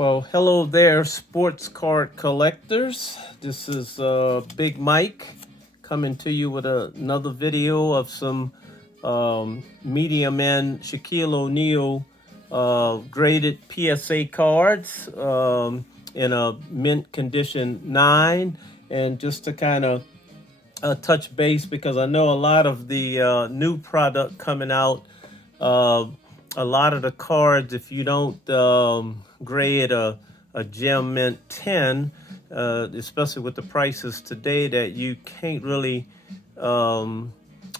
Well, hello there, sports card collectors. This is Big Mike coming to you with another video of some medium end Shaquille O'Neal graded PSA cards in a mint condition 9. And just to kind of touch base, because I know a lot of the new product coming out, uh, a lot of the cards, if you don't grade a gem mint 10, especially with the prices today, that you can't really, not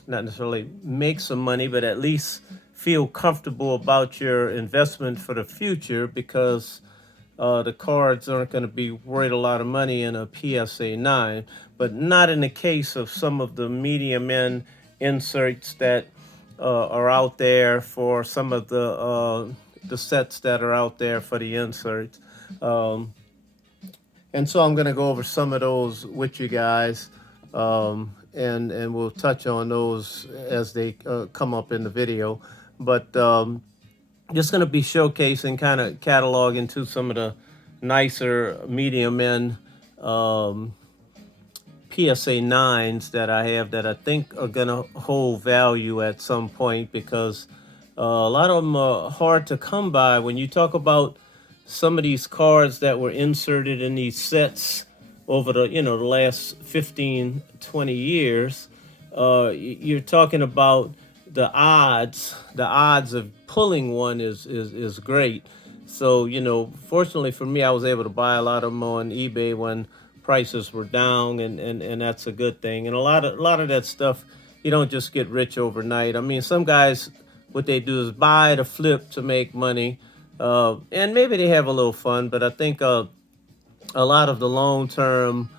necessarily make some money, but at least feel comfortable about your investment for the future, because the cards aren't going to be worth a lot of money in a PSA 9, but not in the case of some of the medium end inserts that are out there for some of the sets that are out there for the inserts. Um, and so I'm going to go over some of those with you guys, and we'll touch on those as they come up in the video. But just going to be showcasing, kind of cataloging to some of the nicer medium end um, PSA 9s that I have that I think are going to hold value at some point, because a lot of them are hard to come by. When you talk about some of these cards that were inserted in these sets over the last 15, 20 years, you're talking about the odds of pulling one is great. So, fortunately for me, I was able to buy a lot of them on eBay when prices were down, and that's a good thing. And a lot of that stuff, you don't just get rich overnight. I mean, some guys, what they do is buy to flip to make money, and maybe they have a little fun. But I think a lot of the long term,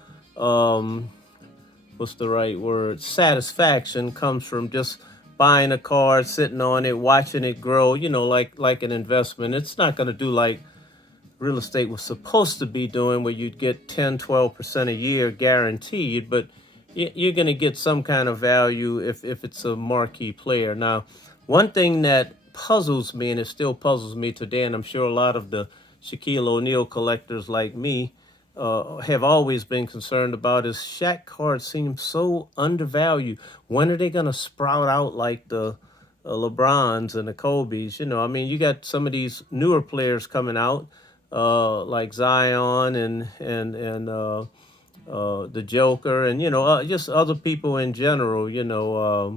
what's the right word, satisfaction comes from just buying a card, sitting on it, watching it grow, like an investment. It's not going to do like real estate was supposed to be doing, where you'd get 10, 12% a year guaranteed, but you're going to get some kind of value if it's a marquee player. Now, one thing that puzzles me, and it still puzzles me today, and I'm sure a lot of the Shaquille O'Neal collectors like me have always been concerned about, is Shaq cards seem so undervalued. When are they going to sprout out like the LeBrons and the Kobe's? I mean, you got some of these newer players coming out, like Zion and the Joker, and just other people in general.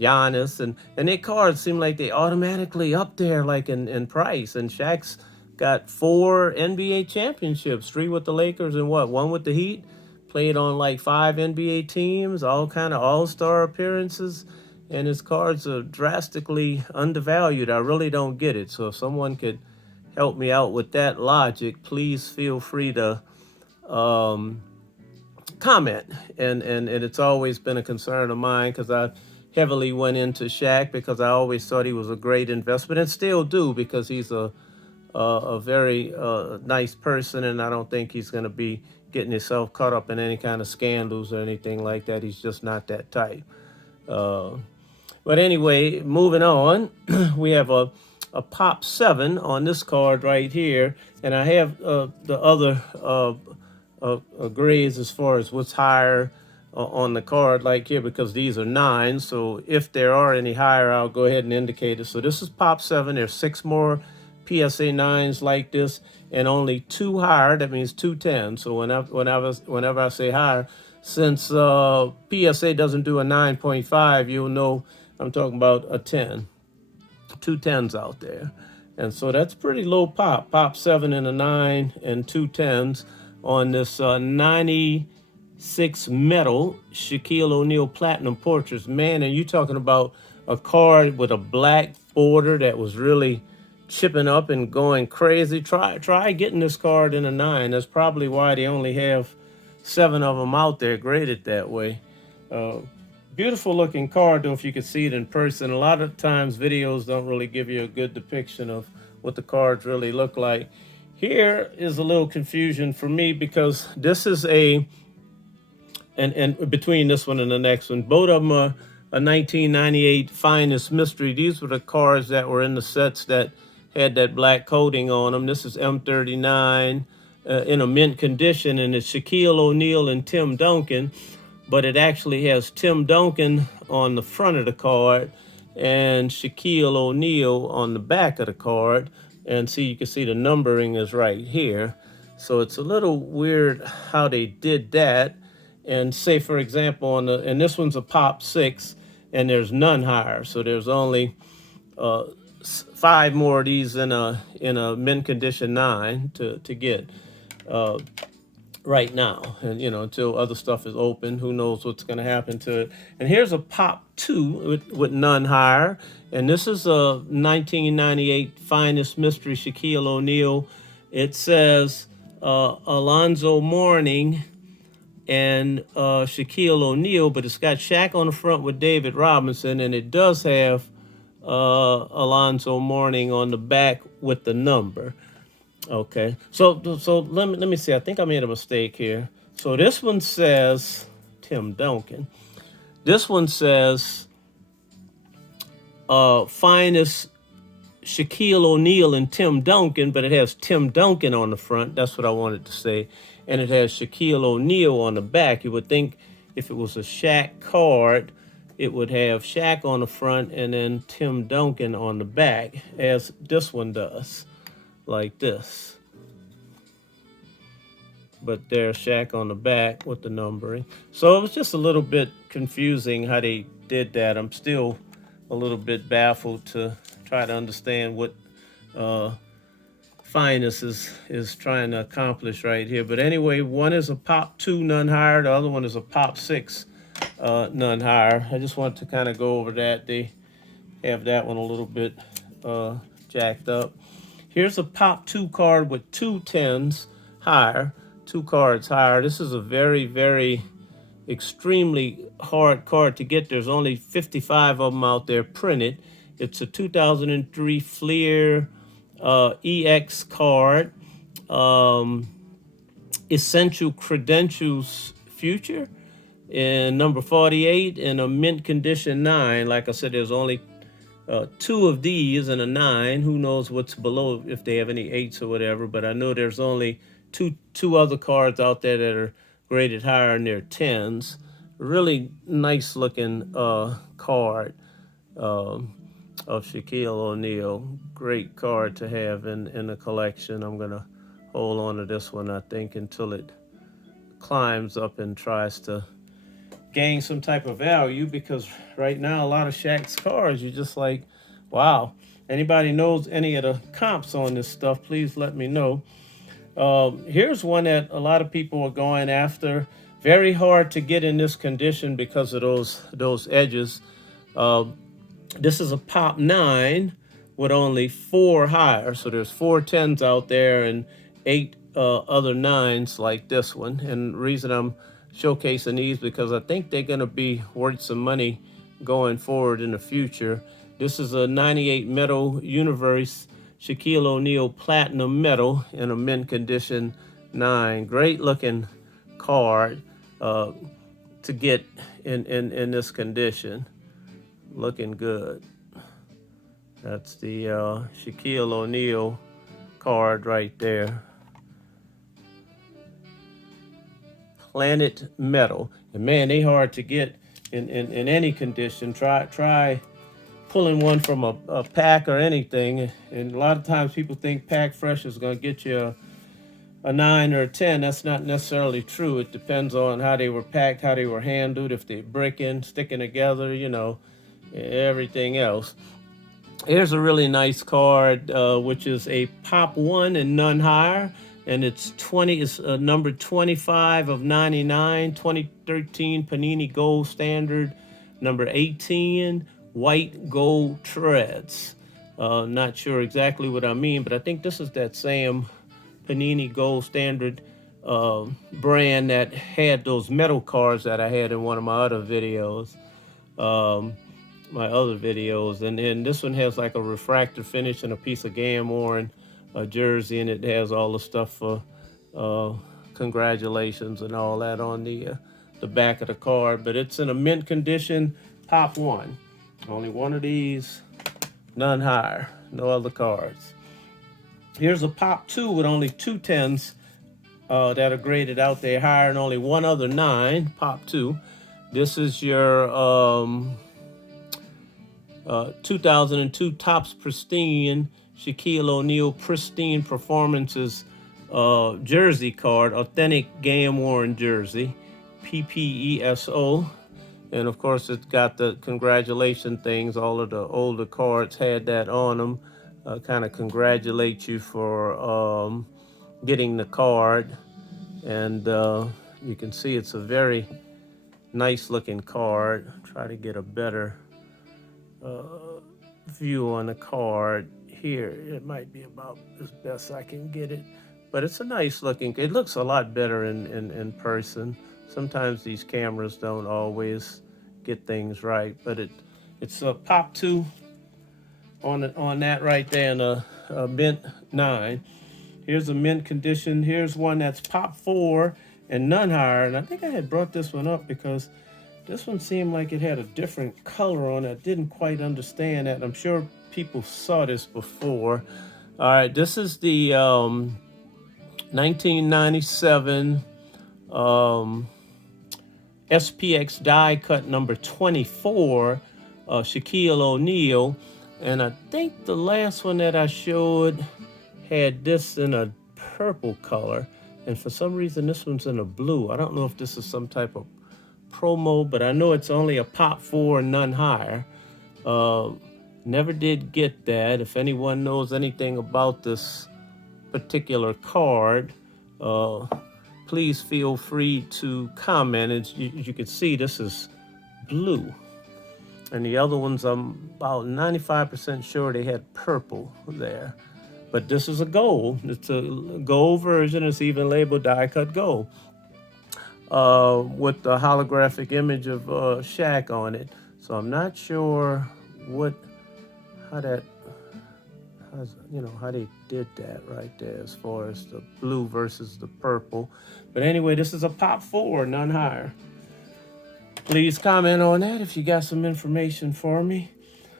Giannis, and their cards seem like they automatically up there, like in price. And Shaq's got 4 NBA championships, 3 with the Lakers and one with the Heat. Played on like 5 NBA teams, all kind of all-star appearances, and his cards are drastically undervalued. I really don't get it. So if someone could help me out with that logic, please feel free to comment. And it's always been a concern of mine, because I heavily went into Shaq because I always thought he was a great investment, and still do, because he's a very nice person, and I don't think he's going to be getting himself caught up in any kind of scandals or anything like that. He's just not that type. But anyway, moving on, we have a Pop 7 on this card right here, and I have the other grades as far as what's higher on the card, like here, because these are 9s. So if there are any higher, I'll go ahead and indicate it. So this is Pop 7. There's 6 more PSA 9s like this, and only 2 higher. That means 2 10s. So whenever I say higher, since PSA doesn't do a 9.5, you'll know I'm talking about a 10. 2 10s out there. And so that's pretty low pop. Pop 7 and a 9 and 2 10s on this 96 metal Shaquille O'Neal Platinum Portraits. Man, and you talking about a card with a black border that was really chipping up and going crazy. Try getting this card in a 9. That's probably why they only have 7 of them out there graded that way. Beautiful looking card, though, if you could see it in person. A lot of times videos don't really give you a good depiction of what the cards really look like. Here is a little confusion for me, because this is and between this one and the next one, both of them are a 1998 Finest Mystery. These were the cards that were in the sets that had that black coating on them. This is M39 in a mint condition, and it's Shaquille O'Neal and Tim Duncan, but it actually has Tim Duncan on the front of the card and Shaquille O'Neal on the back of the card. And see, you can see the numbering is right here. So it's a little weird how they did that. And say, for example, on the, and this one's a pop 6, and there's none higher. So there's only 5 more of these in a mint condition 9 to get right now. And until other stuff is open, who knows what's going to happen to it. And here's a pop 2 with none higher, and this is a 1998 finest mystery Shaquille O'Neal. It says Alonzo Mourning and Shaquille O'Neal, but it's got Shaq on the front with David Robinson, and it does have Alonzo Mourning on the back with the number. Okay, so let me see. I think I made a mistake here. So this one says Tim Duncan. This one says finest Shaquille O'Neal and Tim Duncan, but it has Tim Duncan on the front. That's what I wanted to say. And it has Shaquille O'Neal on the back. You would think if it was a Shaq card, it would have Shaq on the front and then Tim Duncan on the back, as this one does, like this. But there's Shaq on the back with the numbering. So it was just a little bit confusing how they did that. I'm still a little bit baffled to try to understand what Finest is trying to accomplish right here. But anyway, one is a pop 2, none higher. The other one is a pop 6, none higher. I just want to kind of go over that. They have that one a little bit jacked up. Here's a pop 2 card with 2 10s higher, 2 cards higher. This is a very, very extremely hard card to get. There's only 55 of them out there printed. It's a 2003 Fleer EX card, Essential Credentials Future, and number 48 in a mint condition 9. Like I said, there's only 2 of these and a 9. Who knows what's below, if they have any 8s or whatever, but I know there's only two other cards out there that are graded higher and they're 10s. Really nice looking card of Shaquille O'Neal. Great card to have in the collection. I'm gonna hold on to this one, I think, until it climbs up and tries to gain some type of value, because right now a lot of Shaq's cards, you're just like, wow. Anybody knows any of the comps on this stuff, please let me know. Here's one that a lot of people are going after. Very hard to get in this condition because of those edges. This is a pop 9 with only 4 higher. So there's 4 10s out there and 8 other 9s like this one. And the reason I'm showcasing these because I think they're going to be worth some money going forward in the future. This is a 98 metal Universe Shaquille O'Neal Platinum Metal in a mint condition 9. Great looking card to get in this condition. Looking good. That's the Shaquille O'Neal card right there. Planet Metal. And man, they hard to get in any condition. Try pulling one from a pack or anything. And a lot of times people think Pack Fresh is going to get you a 9 or a 10. That's not necessarily true. It depends on how they were packed, how they were handled, if they're bricking, sticking together, everything else. Here's a really nice card, which is a pop 1 and none higher, and it's number 25 of 99, 2013 Panini Gold Standard, number 18, white gold treads. Not sure exactly what I mean, but I think this is that same Panini Gold Standard brand that had those metal cards that I had in one of my other videos. And then this one has like a refractor finish and a piece of Gam worn jersey, and it has all the stuff for congratulations and all that on the back of the card. But it's in a mint condition, pop 1. Only one of these, none higher, no other cards. Here's a Pop 2 with only 2 10s that are graded out there higher and only one other 9, Pop 2. This is your 2002 Topps Pristine Shaquille O'Neal Pristine Performances jersey card, authentic game worn jersey, PPESO. And of course, it's got the congratulation things. All of the older cards had that on them. Kind of congratulate you for getting the card. And you can see it's a very nice looking card. Try to get a better view on the card here. It might be about as best I can get it, but it's a nice looking. It looks a lot better in person. Sometimes these cameras don't always get things right, but it's a Pop 2 on that right there, and a mint 9. Here's a mint condition. Here's one that's Pop 4 and none higher, and I think I had brought this one up because this one seemed like it had a different color on it. I didn't quite understand that. I'm sure people saw this before. All right, this is the 1997 SPX die cut number 24, Shaquille O'Neal. And I think the last one that I showed had this in a purple color. And for some reason, this one's in a blue. I don't know if this is some type of promo, but I know it's only a Pop 4 and none higher. Never did get that. If anyone knows anything about this particular card, please feel free to comment. As you can see, this is blue. And the other ones, I'm about 95% sure they had purple there. But this is a gold. It's a gold version. It's even labeled die cut gold. With the holographic image of Shaq on it. So I'm not sure how they did that right there as far as the blue versus the purple. But anyway, this is a Pop 4, none higher. Please comment on that if you got some information for me.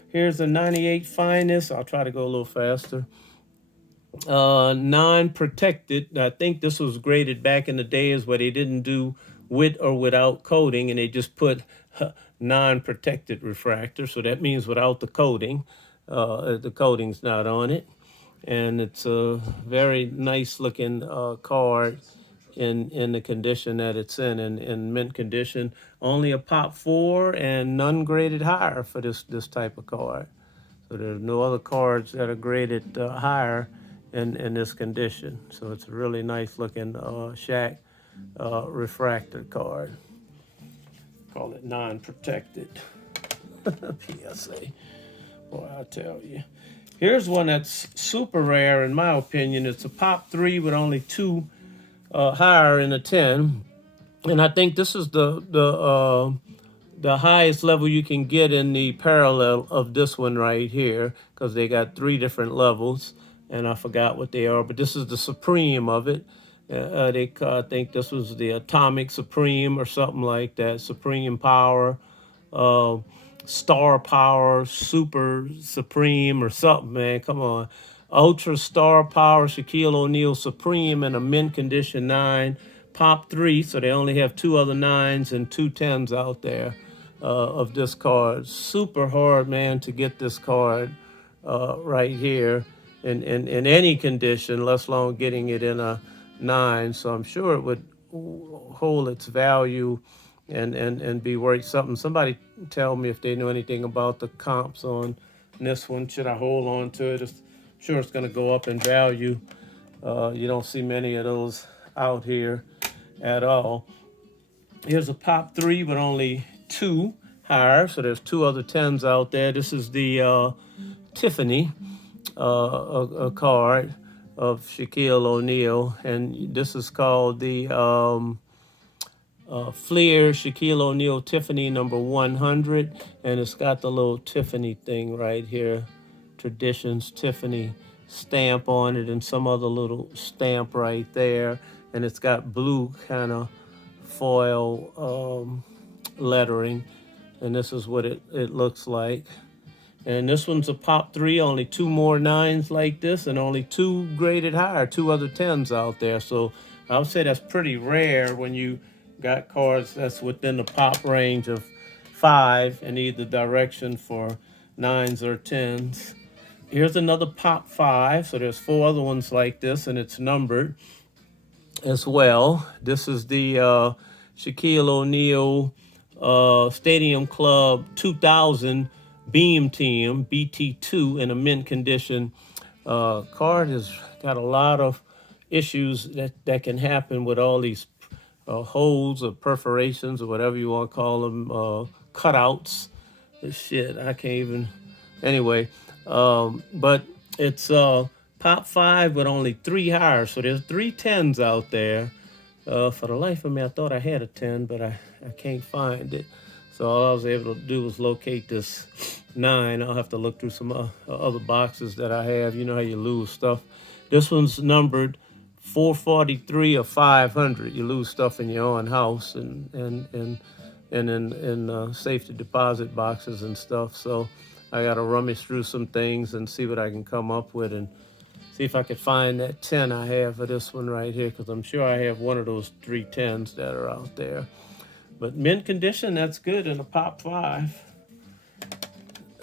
Here's a 98 Finest. I'll try to go a little faster. Non-protected. I think this was graded back in the days where they didn't do with or without coating, and they just put non-protected refractor. So that means without the coating. The coating's not on it. And it's a very nice looking card in the condition that it's in mint condition. Only a Pop 4 and none graded higher for this type of card. So there's no other cards that are graded higher in this condition. So it's a really nice looking Shaq refractor card. Call it non-protected. PSA. Boy, I tell you. Here's one that's super rare in my opinion. It's a Pop 3 with only 2 higher in a 10. And I think this is the highest level you can get in the parallel of this one right here, because they got 3 different levels, and I forgot what they are, but this is the Supreme of it. I think this was the Atomic Supreme or something like that. Supreme Power, Star Power, Super Supreme or something, man. Come on. Ultra Star Power, Shaquille O'Neal Supreme, and a mint condition 9. Pop 3, so they only have 2 other 9s and 2 10s out there of this card. Super hard, man, to get this card right here in any condition, let alone getting it in a 9. So I'm sure it would hold its value and be worth something. Somebody tell me if they know anything about the comps on this one. Should I hold on to it? I'm sure it's going to go up in value. You don't see many of those out here at all. Here's a Pop 3 with only 2 higher, so there's 2 other 10s out there. This is the Tiffany a card of Shaquille O'Neal, and this is called the Fleer Shaquille O'Neal Tiffany number 100, and it's got the little Tiffany thing right here, Traditions Tiffany stamp on it, and some other little stamp right there, and it's got blue kind of foil lettering, and this is what it looks like. And this one's a pop 3, only 2 more 9s like this, and only 2 graded higher, 2 other 10s out there. So I would say that's pretty rare when you got cards that's within the pop range of 5 in either direction for 9s or 10s. Here's another pop 5. So there's 4 other ones like this, and it's numbered as well. This is the Shaquille O'Neal Stadium Club 2000 Beam Team BT2 in a mint condition. Card has got a lot of issues that can happen with all these holes or perforations or whatever you want to call them, cutouts. Shit, I can't even. Anyway, but it's pop 5 with only 3 higher. So there's 3 10s out there. For the life of me, I thought I had a 10, but I can't find it. So all I was able to do was locate this 9. I'll have to look through some other boxes that I have. You know how you lose stuff. This one's numbered 443 of 500. You lose stuff in your own house and in safety deposit boxes and stuff. So I got to rummage through some things and see what I can come up with and see if I could find that 10 I have for this one right here, because I'm sure I have one of those 3 10s that are out there. But mint condition, that's good in a pop 5.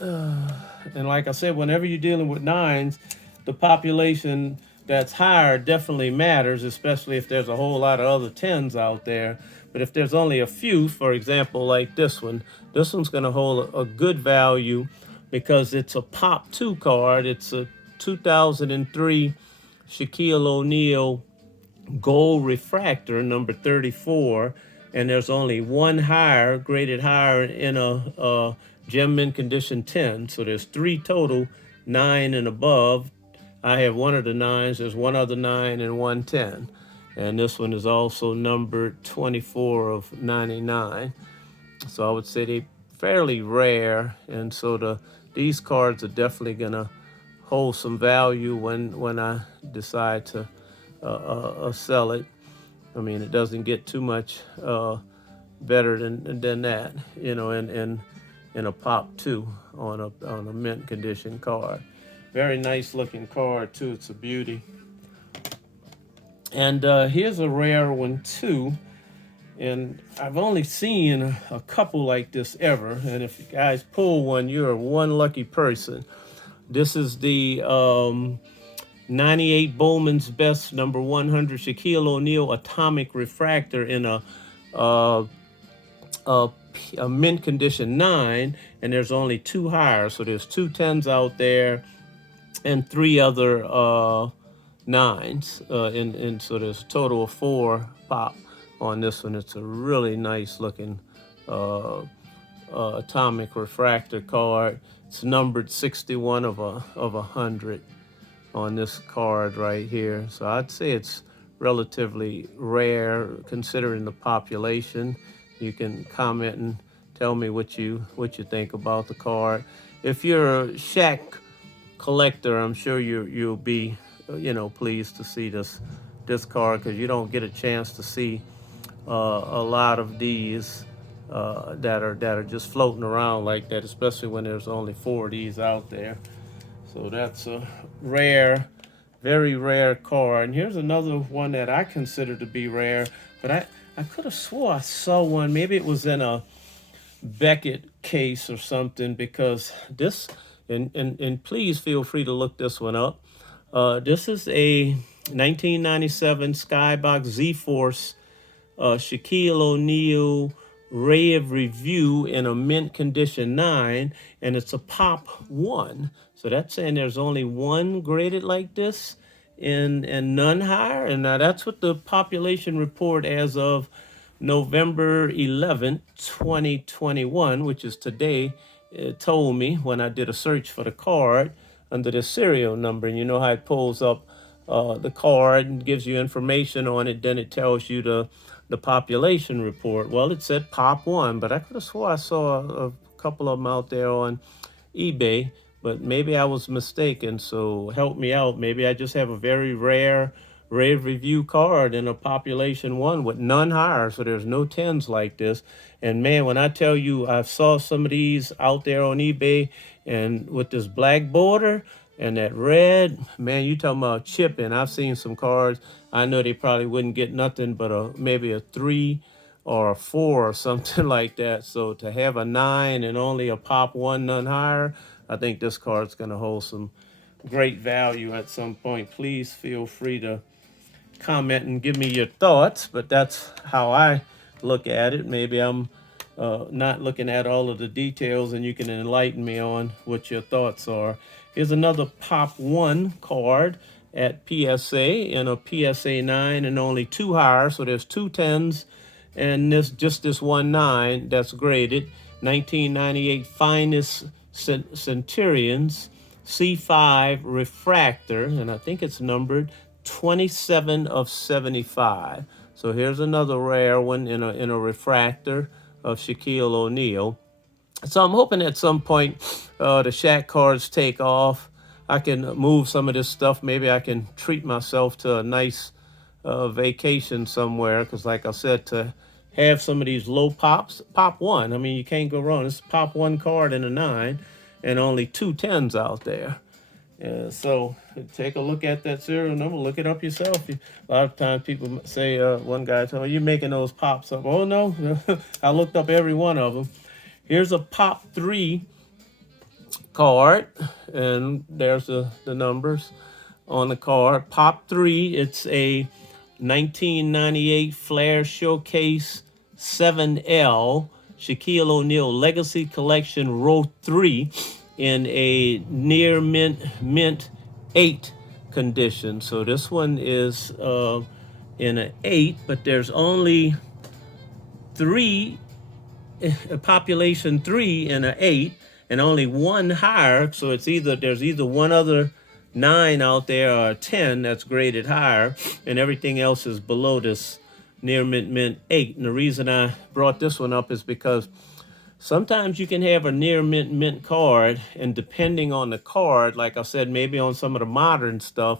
And like I said, whenever you're dealing with 9s, the population that's higher definitely matters, especially if there's a whole lot of other 10s out there. But if there's only a few, for example, like this one's going to hold a good value because it's a pop 2 card. It's a 2003 Shaquille O'Neal gold refractor, number 34, and there's only 1 higher, graded higher in a gem mint condition 10. So there's 3 total, 9 and above. I have one of the 9s. There's 1 other 9 and 1 10. And this one is also numbered 24 of 99. So I would say they're fairly rare, and so these cards are definitely gonna hold some value when I decide to sell it. I mean, it doesn't get too much better than that, you know, in a pop 2 on a mint condition card. Very nice looking card too. It's a beauty. And here's a rare one too. And I've only seen a couple like this ever. And if you guys pull one, you're one lucky person. This is the 98 Bowman's Best number 100 Shaquille O'Neal Atomic Refractor in a mint condition 9, and there's only 2 higher. So there's 2 10s out there and 3 other 9s. And so there's a total of 4 pop on this one. It's a really nice looking atomic refractor card. It's numbered 61 of 100 on this card right here. So I'd say it's relatively rare considering the population. You can comment and tell me what you think about the card. If you're a Shaq collector, I'm sure you'll be pleased to see this card, because you don't get a chance to see a lot of these that are just floating around like that, especially when there's only 4 of these out there. So that's a rare, very rare card. And here's another one that I consider to be rare, but I could have swore I saw one. Maybe it was in a Beckett case or something, because this, and please feel free to look this one up. This is a 1997 Skybox Z-Force Shaquille O'Neal Ray of Review in a mint condition 9, and it's a pop 1. So that's saying there's only 1 graded like this and none higher. And now that's what the population report as of November 11th, 2021, which is today, told me when I did a search for the card under the serial number. And you know how it pulls up the card and gives you information on it, then it tells you the population report. Well, it said pop 1, but I could have swore I saw a couple of them out there on eBay, but maybe I was mistaken. So help me out. Maybe I just have a very rare rave review card in a population one with none higher. So there's no tens like this. And man, when I tell you, I saw some of these out there on eBay and with this black border and that red, man, you talking about chipping. I've seen some cards. I know they probably wouldn't get nothing but maybe a 3 or a 4 or something like that. So to have a 9 and only a pop one, none higher, I think this card's going to hold some great value at some point. Please feel free to comment and give me your thoughts, but that's how I look at it. Maybe I'm not looking at all of the details, and you can enlighten me on what your thoughts are. Here's another Pop 1 card at PSA in a PSA 9 and only 2 higher, so there's 2 tens and this one 9 that's graded. 1998 Finest Centurions C5 refractor, and I think it's numbered 27 of 75. So here's another rare one in a refractor of Shaquille O'Neal. So I'm hoping at some point the Shaq cards take off. I can move some of this stuff. Maybe I can treat myself to a nice vacation somewhere. Because like I said, to have some of these low pops, pop 1. I mean, you can't go wrong. It's pop 1 card in a 9 and only 2 tens out there. So take a look at that serial number. Look it up yourself. A lot of times people say, one guy told me, you're making those pops up. Oh, no. I looked up every one of them. Here's a pop 3 card, and there's the numbers on the card. Pop 3, it's a 1998 Flair Showcase 7L Shaquille O'Neal Legacy Collection Row 3 in a near mint 8 condition. So this one is in an 8, but there's only 3, a population 3 in an 8, and only 1 higher. So it's there's either one other 9 out there or a 10 that's graded higher, and everything else is below this near mint 8. And the reason I brought this one up is because sometimes you can have a near mint card, and depending on the card, like I said, maybe on some of the modern stuff,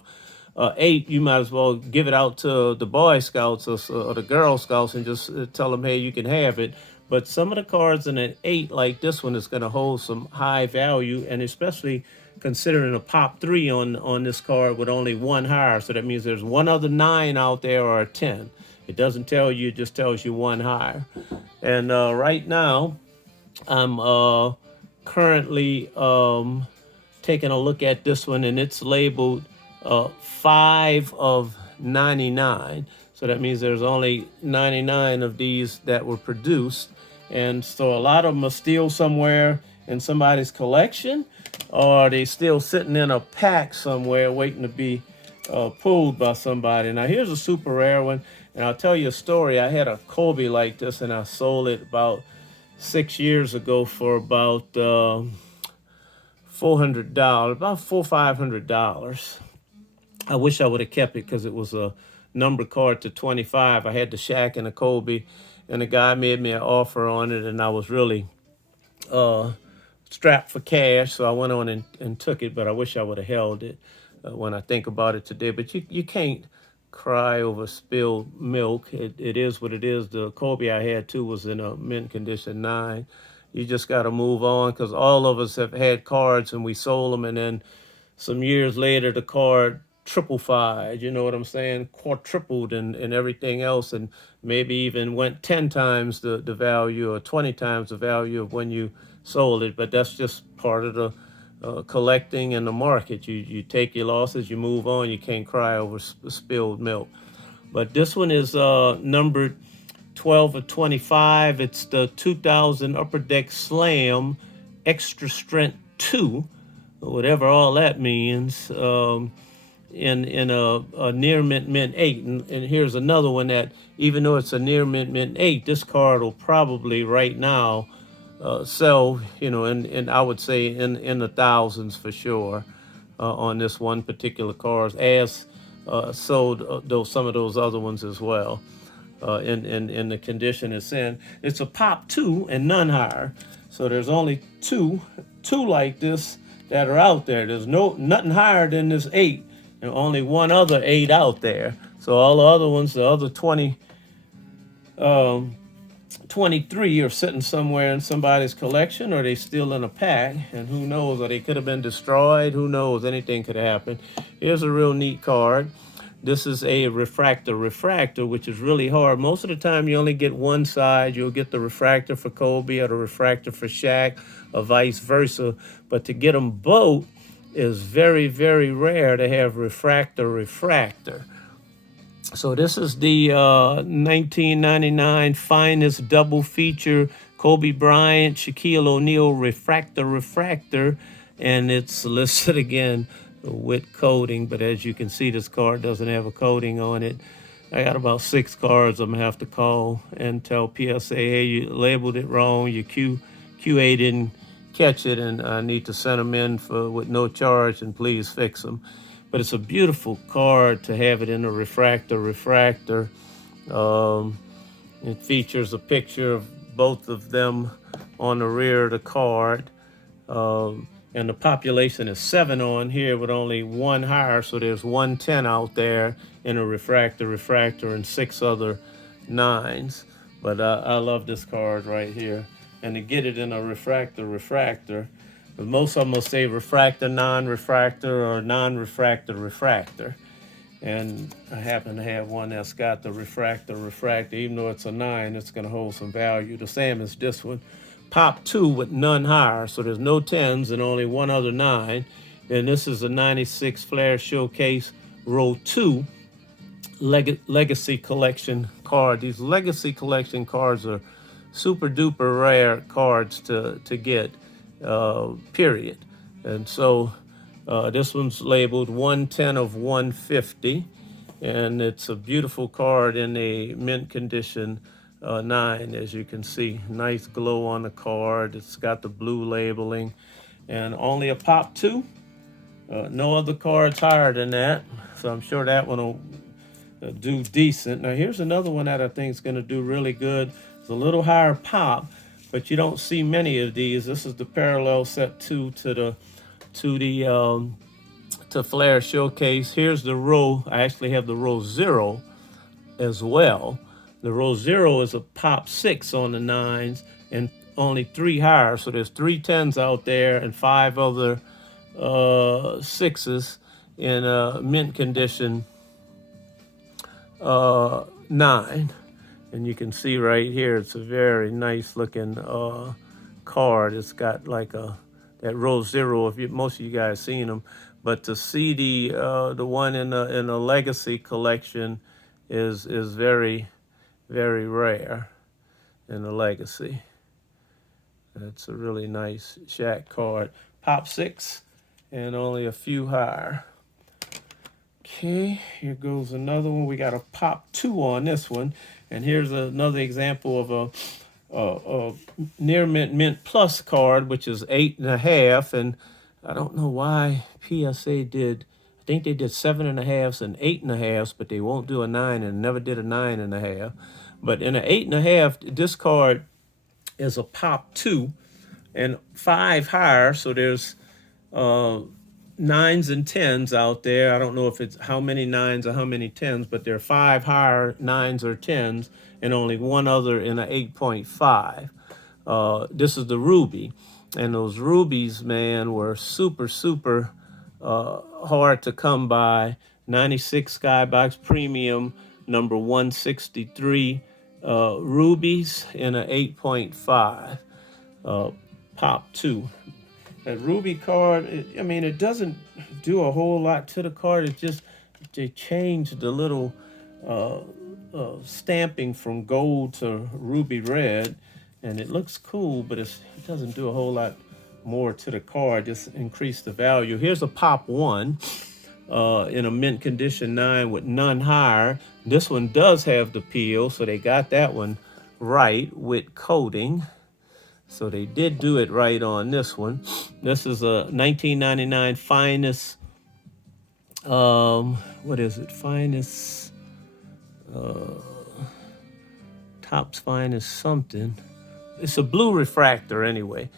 8, you might as well give it out to the Boy Scouts or the Girl Scouts and just tell them, hey, you can have it. But some of the cards in an 8, like this one, is going to hold some high value, and especially considering a pop 3 on this card with only 1 higher. So that means there's one other 9 out there or a 10. It doesn't tell you, it just tells you 1 higher. And right now, I'm currently taking a look at this one, and it's labeled 5 of 99. So that means there's only 99 of these that were produced. And so a lot of them are still somewhere in somebody's collection, or they still sitting in a pack somewhere waiting to be pulled by somebody. Now here's a super rare one, and I'll tell you a story. I had a Kobe like this, and I sold it about 6 years ago for about $400, about $500. I wish I would have kept it because it was a number card to 25. I had the Shaq and the Kobe, and the guy made me an offer on it, and I was really strapped for cash, so I went on and took it, but I wish I would have held it when I think about it today. But you can't cry over spilled milk. It is what it is. The Kobe I had too was in a mint condition 9. You just got to move on, because all of us have had cards and we sold them, and then some years later the card triplified, you know what I'm saying, quadrupled and everything else, and maybe even went 10 times the value or 20 times the value of when you sold it. But that's just part of the collecting and the market. You take your losses, you move on. You can't cry over spilled milk. But this one is numbered 12 of 25. It's the 2000 Upper Deck Slam Extra Strength 2, whatever all that means, in a near mint 8. And here's another one that, even though it's a near mint 8, this card will probably right now sell, and I would say in the thousands for sure on this one particular card, as sold some of those other ones as well. In the condition it's in. It's a pop 2 and none higher. So there's only two like this that are out there. There's nothing higher than this 8 and only one other 8 out there. So all the other ones, the other 23 are sitting somewhere in somebody's collection, or they still in a pack, and who knows, or they could have been destroyed. Who knows, anything could happen. Here's a real neat card. This is a refractor, which is really hard. Most of the time you only get one side. You'll get the refractor for Kobe or the refractor for Shaq, or vice versa. But to get them both is very, very rare to have refractor. So this is the 1999 finest double feature Kobe Bryant, Shaquille O'Neal refractor, and it's listed again with coating. But as you can see, this card doesn't have a coating on it. I got about 6 cards I'm gonna have to call and tell PSA, hey, you labeled it wrong. Your QA didn't catch it, and I need to send them in with no charge, and please fix them. But it's a beautiful card to have it in a refractor. It features a picture of both of them on the rear of the card. And the population is 7 on here with only 1 higher, so there's 110 out there in a refractor, and 6 other 9s. But I love this card right here. And to get it in a refractor, but most of them will say refractor, non-refractor, or non-refractor. And I happen to have one that's got the refractor. Even though it's a 9, it's going to hold some value. The same as this one. Pop 2 with none higher, so there's no 10s and only one other 9. And this is a 96 Flair Showcase Row 2 Legacy Collection card. These Legacy Collection cards are super duper rare cards to get, period. And so this one's labeled 110 of 150, and it's a beautiful card in a mint condition 9, as you can see. Nice glow on the card. It's got the blue labeling, and only a pop 2. No other cards higher than that, so I'm sure that one will do decent. Now here's another one that I think is going to do really good. It's a little higher pop, but you don't see many of these. This is the parallel set 2 to Flair Showcase. Here's the row. I actually have the row 0 as well. The row 0 is a pop 6 on the 9s and only 3 higher. So there's 3 10s out there and 5 other 6s in mint condition 9. And you can see right here, it's a very nice looking card. It's got like that row 0. If most of you guys seen them, but to see the one in the Legacy collection is very, very rare in the Legacy. It's a really nice Shaq card. Pop 6 and only a few higher. Okay, here goes another one. We got a pop 2 on this one. And here's another example of a near mint plus card, which is 8.5. And I don't know why PSA did, I think they did 7.5s and 8.5s, but they won't do a 9 and never did a 9.5. But in an 8.5, this card is a pop 2 and 5 higher. So there's 9s and 10s out there. I don't know if it's how many 9s or how many 10s, but there are 5 higher 9s or 10s and only one other in an 8.5. This is the Ruby. And those rubies, man, were super, super hard to come by. 96 Skybox Premium, number 163 rubies in an 8.5. Pop 2. That Ruby card, it doesn't do a whole lot to the card. It just, they changed the little stamping from gold to ruby red, and it looks cool, but it doesn't do a whole lot more to the card, just increase the value. Here's a pop 1 in a mint condition 9 with none higher. This one does have the peel, so they got that one right with coating. So they did do it right on this one. This is a 1999 finest, what is it? Finest, Topps finest something. It's a blue refractor anyway.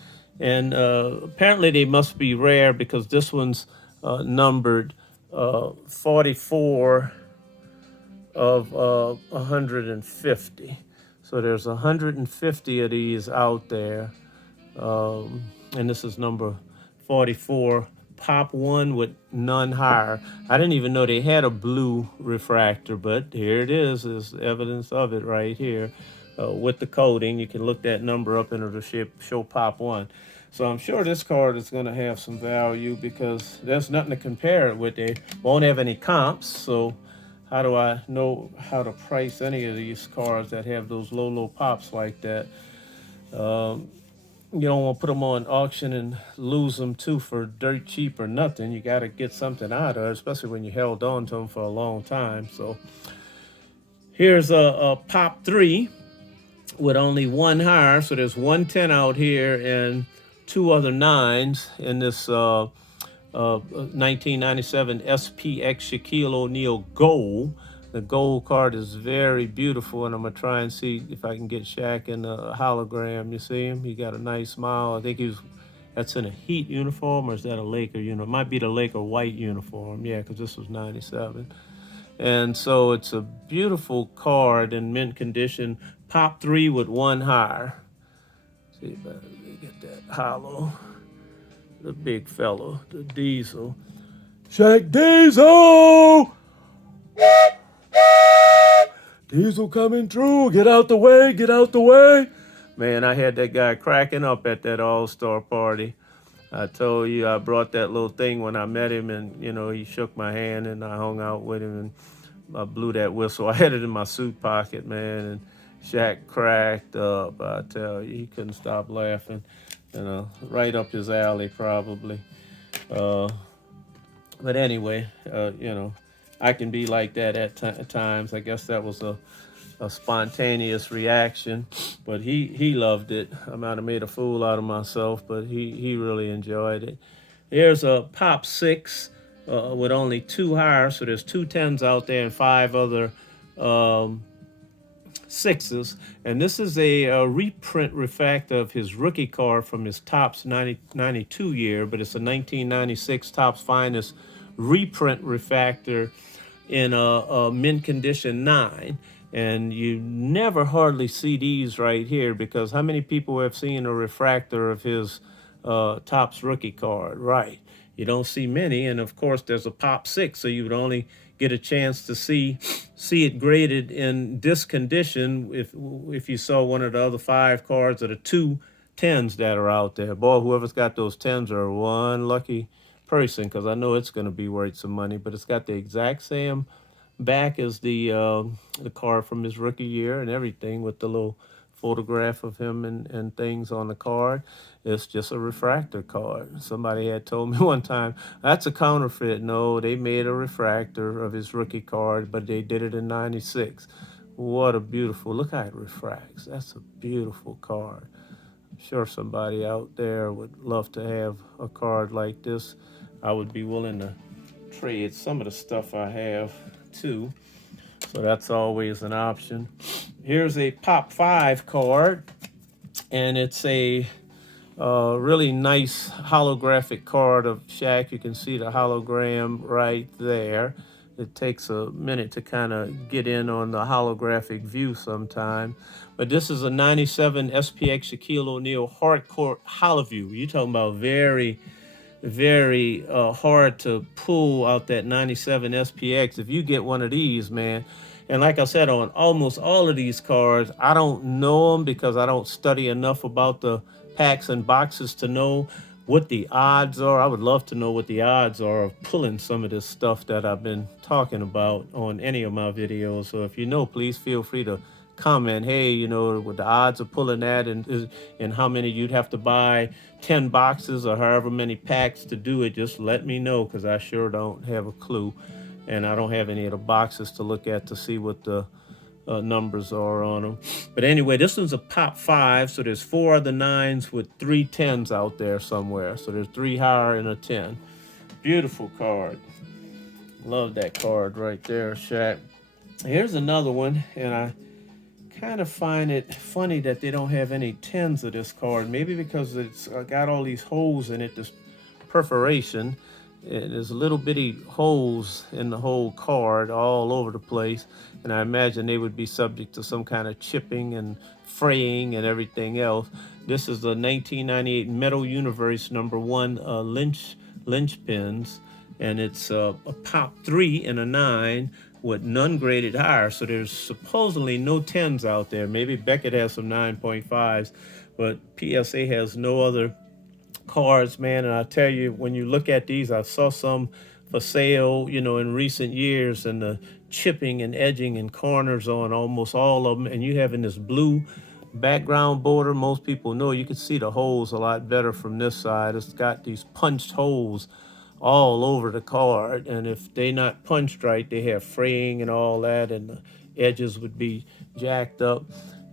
And apparently they must be rare because this one's numbered 44 of 150. So there's 150 of these out there. And this is number 44. Pop one with none higher. I didn't even know they had a blue refractor, but here it is. There's evidence of it right here. With the coating, you can look that number up and it'll show pop one. So I'm sure this card is going to have some value because there's nothing to compare it with. They won't have any comps. So how do I know how to price any of these cards that have those low pops like that? You don't want to put them on auction and lose them too for dirt cheap or nothing. You got to get something out of it, especially when you held on to them for a long time. So here's a pop 3 with only one higher. So there's 110 out here and two other 9s in this 1997 SPX Shaquille O'Neal Gold. The gold card is very beautiful, and I'm gonna try and see if I can get Shaq in the hologram. You see him? He got a nice smile. I think that's in a Heat uniform, or is that a Laker uniform? It might be the Laker white uniform. Yeah, because this was 97. And so it's a beautiful card in mint condition. Pop 3 with one higher. See if I can get that hollow. The big fellow, the Diesel. Shaq Diesel! Diesel coming through. Get out the way, get out the way. Man, I had that guy cracking up at that all-star party. I told you I brought that little thing when I met him, and he shook my hand and I hung out with him and I blew that whistle. I had it in my suit pocket, man, and Shaq cracked up. I tell you, he couldn't stop laughing. Right up his alley probably. But anyway, I can be like that at times. I guess that was a spontaneous reaction, but he loved it. I might have made a fool out of myself, but he really enjoyed it. Here's a pop 6 with only two higher, so there's two 10s out there and five other 6s, and this is a reprint refractor of his rookie card from his Topps 92 year, but it's a 1996 Topps Finest reprint refractor in a mint condition 9. And you never hardly see these right here, because how many people have seen a refractor of his Topps rookie card? Right. You don't see many, and of course there's a pop 6, so you would only get a chance to see it graded in this condition if you saw one of the other 5 cards or the 2 10s that are out there. Boy, whoever's got those 10s are one lucky person, because I know it's going to be worth some money. But it's got the exact same back as the card from his rookie year and everything, with the little photograph of him and things on the card. It's just a refractor card. Somebody had told me one time, that's a counterfeit. No, they made a refractor of his rookie card, but they did it in 96. What a beautiful, look how it refracts. That's a beautiful card. I'm sure somebody out there would love to have a card like this. I would be willing to trade some of the stuff I have too. So that's always an option. Here's a pop 5 card, and it's a really nice holographic card of Shaq. You can see the hologram right there. It takes a minute to kind of get in on the holographic view sometime. But this is a 97 SPX Shaquille O'Neal Hardcourt Hollow View. You're talking about very hard to pull out that 97 SPX. If you get one of these, man, and like I said, on almost all of these cards, I don't know them because I don't study enough about the packs and boxes to know what the odds are. I would love to know what the odds are of pulling some of this stuff that I've been talking about on any of my videos. So if you know, please feel free to comment, hey, what the odds of pulling that, and how many you'd have to buy 10 boxes or however many packs to do it. Just let me know, because I sure don't have a clue, and I don't have any of the boxes to look at to see what the numbers are on them. But anyway, this one's a pop 5, so there's 4 other 9s with 3 10s out there somewhere. So there's 3 higher and a 10. Beautiful card. Love that card right there, Shaq. Here's another one, and I kind of find it funny that they don't have any 10s of this card. Maybe because it's got all these holes in it, this perforation. there's little bitty holes in the whole card all over the place, and I imagine they would be subject to some kind of chipping and fraying and everything else. This is the 1998 Metal Universe #1 Lynch pins, and it's a pop 3 and a 9 with none graded higher. So there's supposedly no 10s out there. Maybe Beckett has some 9.5s, but PSA has no other cards, man. And I tell you, when you look at these, I saw some for sale, in recent years, and the chipping and edging and corners on almost all of them. And you having this blue background border, most people know you can see the holes a lot better from this side. It's got these punched holes all over the card, and if they not punched right, they have fraying and all that, and the edges would be jacked up.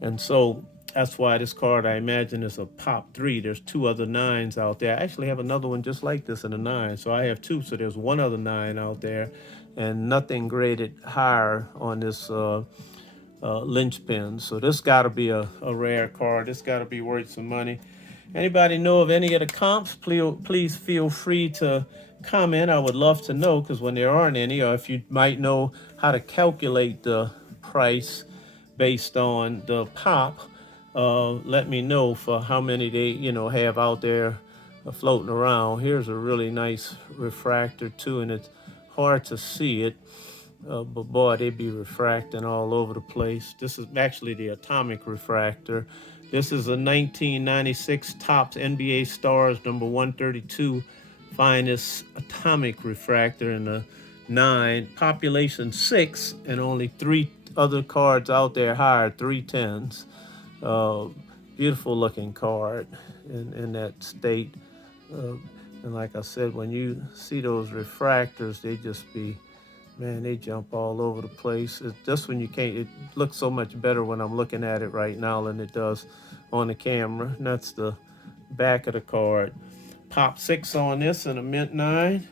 And so that's why this card, I imagine, is a pop 3. There's 2 other 9s out there. I actually have another one just like this in a 9, so I have 2. So there's 1 other 9 out there, and nothing graded higher on this Lynch pin. So this got to be a rare card. This got to be worth some money. Anybody know of any of the comps? Please feel free to comment. I would love to know, because when there aren't any, or if you might know how to calculate the price based on the pop, let me know for how many they have out there floating around. Here's a really nice refractor too, and it's hard to see it. But boy, they be refracting all over the place. This is actually the atomic refractor. This is a 1996 Topps NBA Stars #132 finest atomic refractor in the 9. Population 6, and only 3 other cards out there higher, 3 10s. Beautiful looking card in that state. And like I said, when you see those refractors, they just be, man, they jump all over the place. This one it looks so much better when I'm looking at it right now than it does on the camera. And that's the back of the card. Pop 6 on this and a mint 9.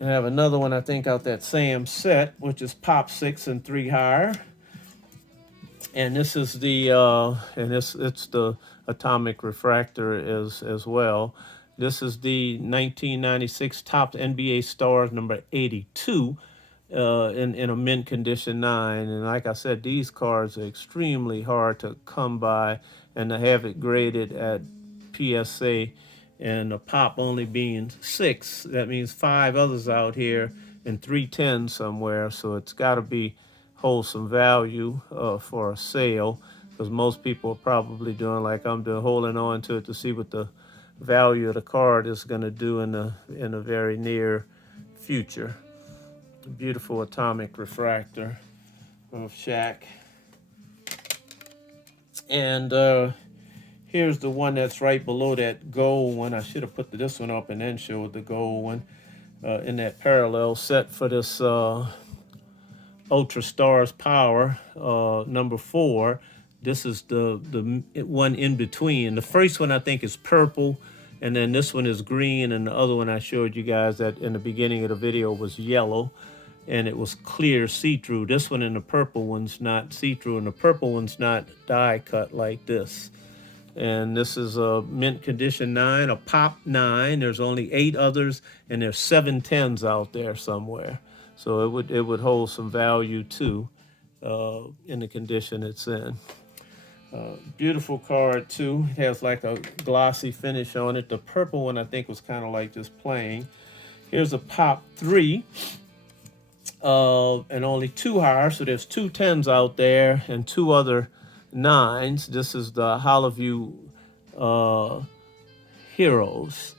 And I have another one, I think, out that same set, which is pop 6 and 3 higher. And this is the it's the atomic refractor as well. This is the 1996 Topps NBA Stars #82 in a mint condition 9. And like I said, these cards are extremely hard to come by, and to have it graded at PSA and a pop only being 6, that means 5 others out here and 3 10s somewhere. So it's got to be hold some value for a sale, because most people are probably doing like I'm doing, holding on to it to see what the value of the card is going to do in the very near future. Beautiful atomic refractor of Shaq. And here's the one that's right below that gold one. I should have put this one up and then showed the gold one in that parallel set for this Ultra Stars Power #4. This is the one in between. The first one I think is purple, and then this one is green, and the other one I showed you guys that in the beginning of the video was yellow, and it was clear see-through. This one and the purple one's not see-through, and the purple one's not die cut like this. And this is a mint condition 9, a pop 9. There's only 8 others, and there's 7 10s out there somewhere. So it would hold some value too in the condition it's in. Beautiful card too. It has like a glossy finish on it. The purple one I think was kind of like just plain. Here's a pop 3 and only 2 higher. So there's 2 10s out there and 2 other 9s. This is the Hollowview Heroes.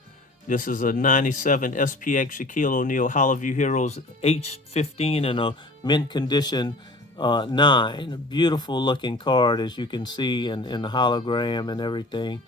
This is a 97 SPX Shaquille O'Neal Hollowview Heroes H15 and a mint condition 9. A beautiful looking card, as you can see in the hologram and everything.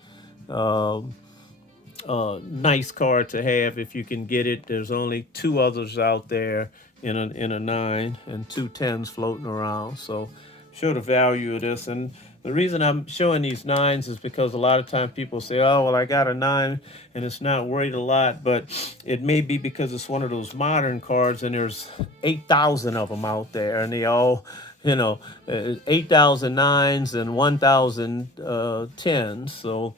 Nice card to have if you can get it. There's only 2 others out there in a 9 and 2 10s floating around. So show the value of this. And the reason I'm showing these 9s is because a lot of times people say, oh, well, I got a 9 and it's not worth a lot, but it may be because it's one of those modern cards and there's 8,000 of them out there, and they all, 8,000 9s and 1,000 10s. So,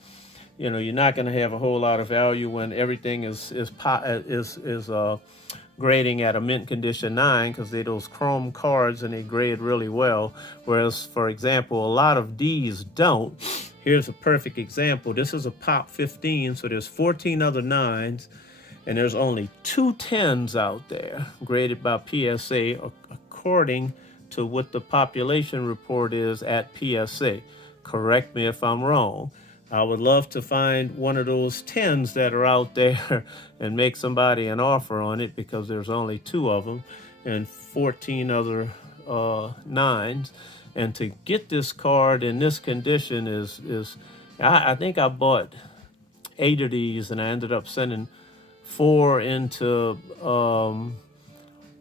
you're not going to have a whole lot of value when everything is grading at a mint condition 9, because they're those chrome cards and they grade really well. Whereas, for example, a lot of D's don't. Here's a perfect example. This is a pop 15, so there's 14 other 9s, and there's only 2 10s out there graded by PSA according to what the population report is at PSA. Correct me if I'm wrong. I would love to find one of those 10s that are out there and make somebody an offer on it, because there's only 2 of them and 14 other 9s. And to get this card in this condition I think I bought 8 of these, and I ended up sending 4 into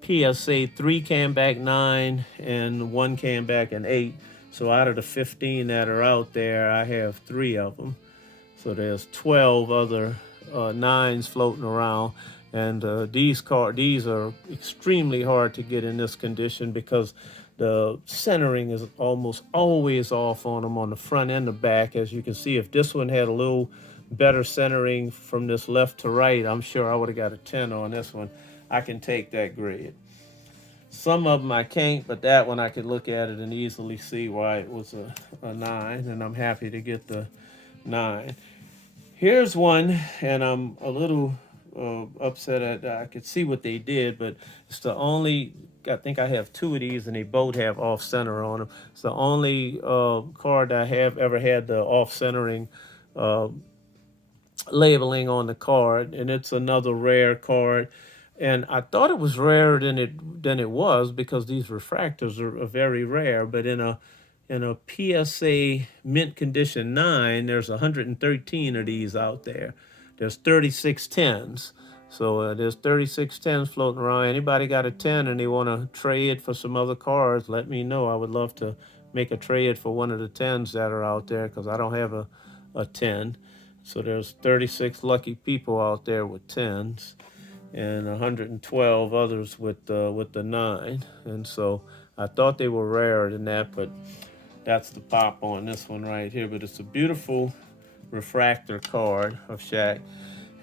PSA. 3 came back 9 and 1 came back an 8. So out of the 15 that are out there, I have 3 of them. So there's 12 other 9s floating around. And these are extremely hard to get in this condition, because the centering is almost always off on them on the front and the back. As you can see, if this one had a little better centering from this left to right, I'm sure I would have got a 10 on this one. I can take that grade. Some of them I can't, but that one I could look at it and easily see why it was a 9, and I'm happy to get the 9. Here's one, and I'm a little upset at I could see what they did, but it's the only, I think I have 2 of these, and they both have off-center on them. It's the only card I have ever had the off-centering labeling on the card, and it's another rare card. And I thought it was rarer than it was, because these refractors are very rare. But in a PSA mint condition 9, there's 113 of these out there. There's 36 10s. So there's 36 10s floating around. Anybody got a 10 and they want to trade for some other cards, let me know. I would love to make a trade for one of the 10s that are out there, because I don't have a 10. So there's 36 lucky people out there with 10s, and 112 others with the 9. And so I thought they were rarer than that, but that's the pop on this one right here. But it's a beautiful refractor card of Shaq.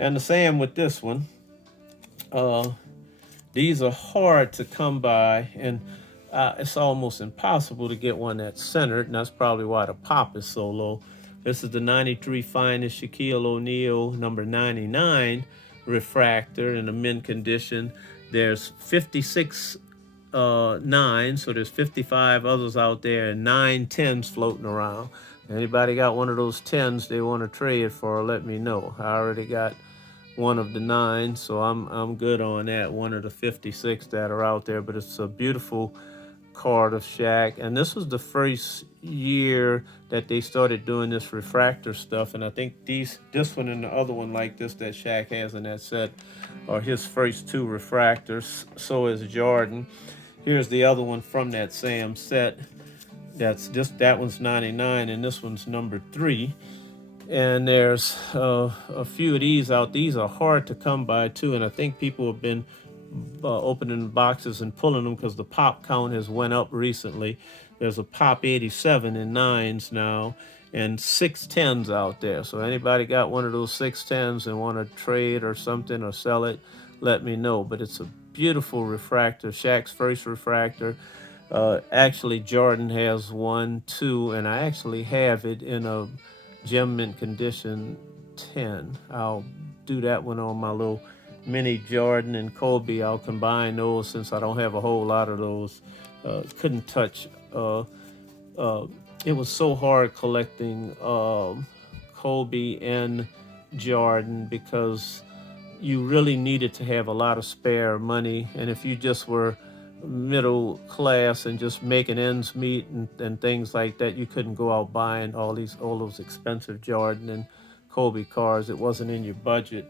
And the same with this one. These are hard to come by, and it's almost impossible to get one that's centered, and that's probably why the pop is so low. This is the 93 finest Shaquille O'Neal number 99 refractor in a mint condition. There's 56 9s, so there's 55 others out there, and 9 10s floating around. Anybody got one of those 10s they want to trade for, let me know. I already got one of the 9s, so I'm good on that, one of the 56 that are out there. But it's a beautiful card of Shaq, and this was the first year that they started doing this refractor stuff, and I think this one and the other one like this that Shaq has in that set are his first 2 refractors. So is Jordan. Here's the other one from that same set. That one's 99, and this one's number 3. And there's a few of these out. These are hard to come by too, and I think people have been opening boxes and pulling them, because the pop count has went up recently. There's a pop 87 in 9s now, and 6 10s out there. So anybody got one of those 6 10s and want to trade or something or sell it, let me know. But it's a beautiful refractor, Shaq's first refractor. Actually, Jordan has one too, and I actually have it in a gem mint condition 10. I'll do that one on my little mini Jordan and Kobe. I'll combine those, since I don't have a whole lot of those. Couldn't touch. It was so hard collecting Kobe and Jordan, because you really needed to have a lot of spare money. And if you just were middle class and just making ends meet and things like that, you couldn't go out buying all those expensive Jordan and Kobe cards. It wasn't in your budget.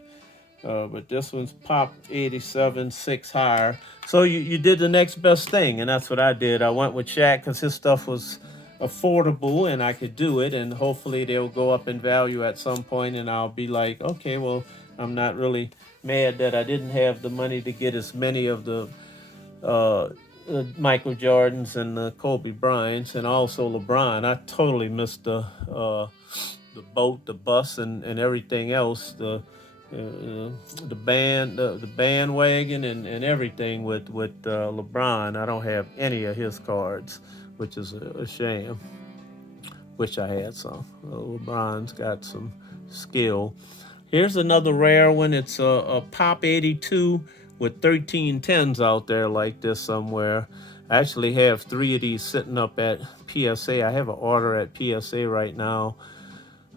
But this one's pop 87, 6 higher. So you did the next best thing, and that's what I did. I went with Shaq because his stuff was affordable and I could do it, and hopefully they'll go up in value at some point, and I'll be like, okay, well, I'm not really mad that I didn't have the money to get as many of the Michael Jordans and the Kobe Bryants, and also LeBron. I totally missed the the boat, the bus, and everything else. The bandwagon, and everything with LeBron. I don't have any of his cards, which is a shame. Wish I had some. LeBron's got some skill. Here's another rare one. It's a Pop 82 with 13 tens out there like this somewhere. I actually have 3 of these sitting up at PSA. I have an order at PSA right now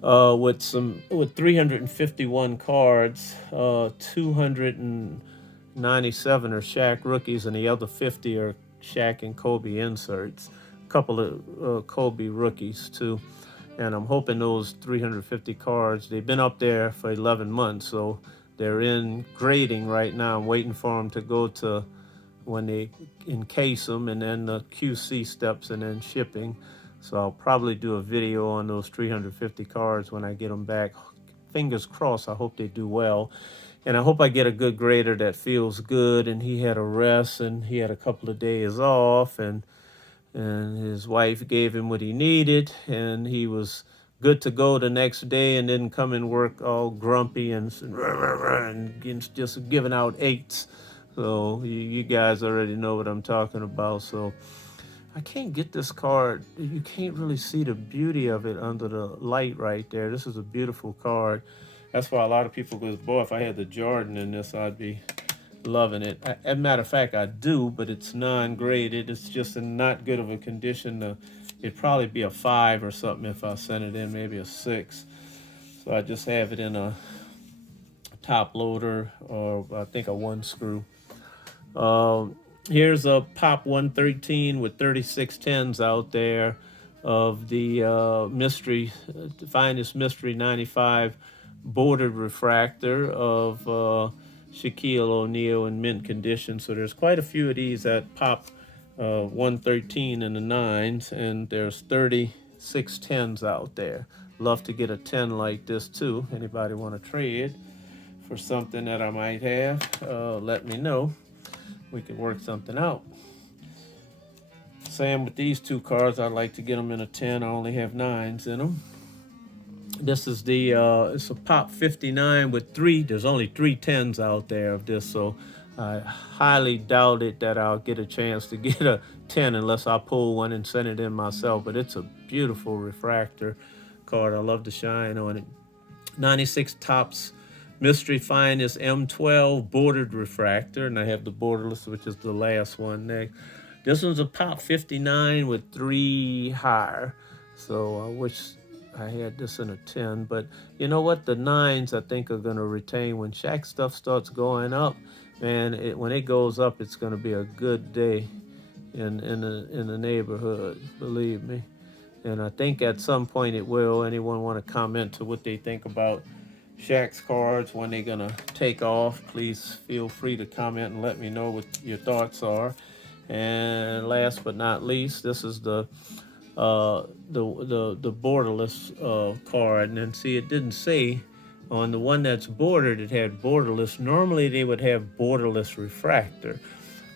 with 351 cards. 297 are Shaq rookies, and the other 50 are Shaq and Kobe inserts. A couple of Kobe rookies too. And I'm hoping those 350 cards, they've been up there for 11 months, so they're in grading right now. I'm waiting for them to go to when they encase them, and then the QC steps, and then shipping. So I'll probably do a video on those 350 cards when I get them back. Fingers crossed, I hope they do well. And I hope I get a good grader that feels good, and he had a rest, and he had a couple of days off, and his wife gave him what he needed, and he was good to go the next day, and didn't come and work all grumpy and just giving out eights. So you guys already know what I'm talking about. So I can't get this card. You can't really see the beauty of it under the light right there. This is a beautiful card. That's why a lot of people go, boy, if I had the Jordan in this, I'd be loving it. As a matter of fact, I do, but it's non-graded. It's just in not good of a condition. It'd probably be a 5 or something if I sent it in, maybe a 6. So I just have it in a top loader, or I think a 1 screw. Here's a Pop 113 with 36 tens out there of the mystery, finest mystery 95 bordered refractor of Shaquille O'Neal in mint condition. So there's quite a few of these at Pop 113 in the 9s, and there's 36 tens out there. Love to get a 10 like this too. Anybody want to trade for something that I might have, let me know. We can work something out. Same with these 2 cards. I'd like to get them in a 10. I only have 9s in them. This is the it's a Pop 59 with 3. There's only 3 tens out there of this, so I highly doubt it that I'll get a chance to get a 10 unless I pull one and send it in myself. But it's a beautiful refractor card. I love the shine on it. 96 Topps Mystery Finest M12 bordered refractor, and I have the borderless, which is the last one next. This one's a Pop 59 with 3 higher, so I wish I had this in a 10. But you know what? The 9s I think are going to retain. When Shaq stuff starts going up, man, when it goes up, it's going to be a good day in the neighborhood, believe me. And I think at some point it will. Anyone want to comment to what they think about Shaq's cards, when they're gonna take off? Please feel free to comment and let me know what your thoughts are. And last but not least, this is the borderless card. And then see, it didn't say on the one that's bordered, it had borderless. Normally they would have borderless refractor,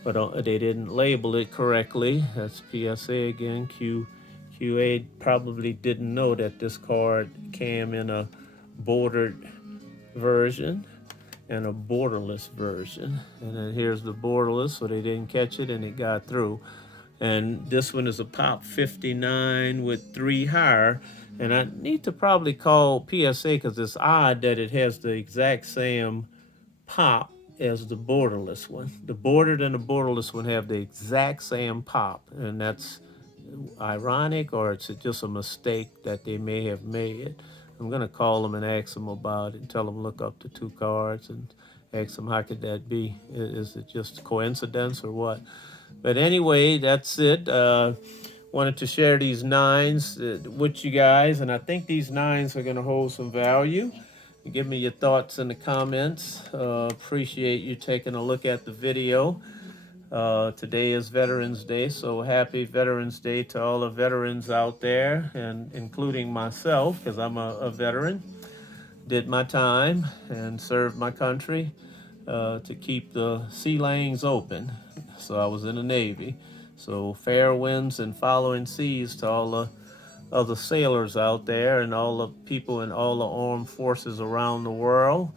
but they didn't label it correctly. That's PSA again. QA probably didn't know that this card came in a bordered version and a borderless version. And then here's the borderless, so they didn't catch it and it got through. And this one is a Pop 59 with 3 higher. And I need to probably call PSA because it's odd that it has the exact same pop as the borderless one. The bordered and the borderless one have the exact same pop, and that's ironic, or it's just a mistake that they may have made. I'm gonna call them and ask them about it and tell them look up the 2 cards and ask them how could that be? Is it just coincidence or what? But anyway, that's it. Wanted to share these 9s with you guys, and I think these 9s are gonna hold some value. Give me your thoughts in the comments. Appreciate you taking a look at the video. Today is Veterans Day, so happy Veterans Day to all the veterans out there, and including myself, because I'm a veteran. Did my time and served my country to keep the sea lanes open. So I was in the Navy. So fair winds and following seas to all the of the sailors out there and all the people in all the armed forces around the world.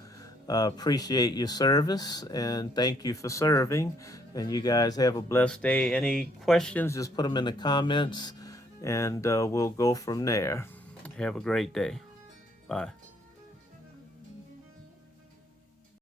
Appreciate your service and thank you for serving. And you guys have a blessed day. Any questions, just put them in the comments and we'll go from there. Have a great day. Bye.